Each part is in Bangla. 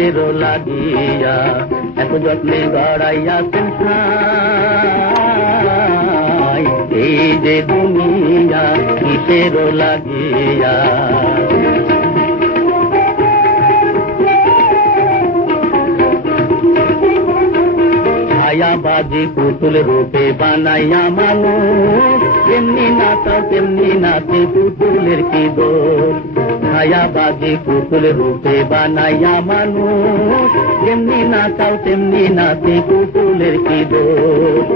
কিসের লাগিয়া এত যত্নে গড়াইয়াছেন ঠাই এই যে দুনিয়া কিসের লাগিয়া ছায়াবাজি পুতুল রূপে বানাইয়া মানুষ তেমনি নাচাও তেমনি নাচে পুতুলের কি দোষ ছায়াবাজি পুতুল রূপে বানাইয়া মানুষ তেমনি নাচাও তেমনি নাচে পুতুলের কি দোষ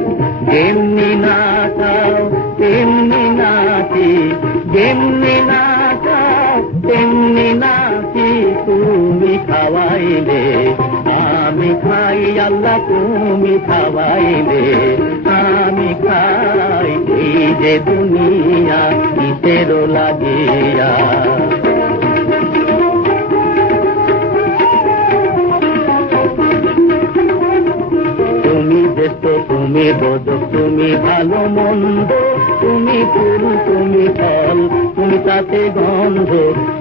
যেমনি নাচাও তেমনি নাচি যেমনি নাচাও তেমনি নাচি তুমি খাওয়াইলে আমি খাই আল্লাহ তুমি খাওয়াইলে আমি খাই এই যে দুনিয়া কিসের লাগিয়া তুমি দেশ তুমি বোঝো তুমি ভালো মন্দ তুমি ফুল তুমি ফল তুমি তাতে গন্ধ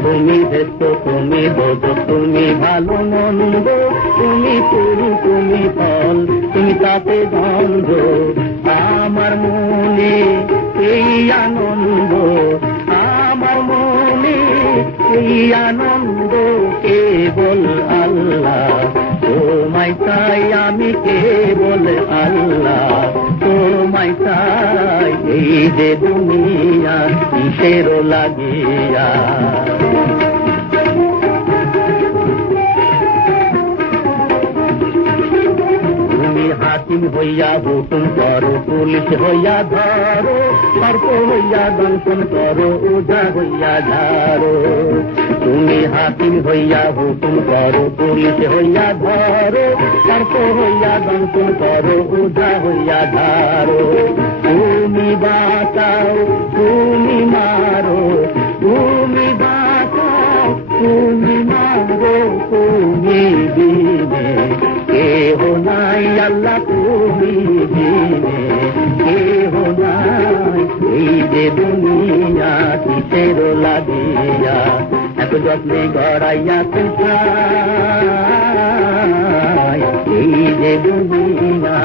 তুমি দেশ তুমি বোঝো তুমি ভালো মন্দ তুমি ফুল তুমি ফল তুমি তাতে গন্ধ আমার মনে এই আনন্দ আমার মনে এই আনন্দ কেবল আল্লাহ তোমায় চাই আমি কেবল আল্লাহ তোমায় চাই এই যে দুনিয়া কিসের লাগিয়া তুমি হাকিম হইয়া হুকুম করো পুলিশ হইয়া ধরো সর্প হইয়া দংশন করো ওঝা হইয়া ঝাড়ো তুমি হাকিম হইয়া হুকুম করো পুলিশ হইয়া ধরো সর্প হইয়া দংশন করো ওঝা হইয়া ঝাড়ো তুমি বাঁচাও তুমি মারো তুমি বাঁচাও তুমি মারো তুমি দিনে কেহ নাই আল্লাহ তুমি দিনে কেহ নাই এই যে দুনিয়া কিসের লাগিয়া এত যত্নে গড়াইয়াছেন ঠাই এই যে দুনিয়া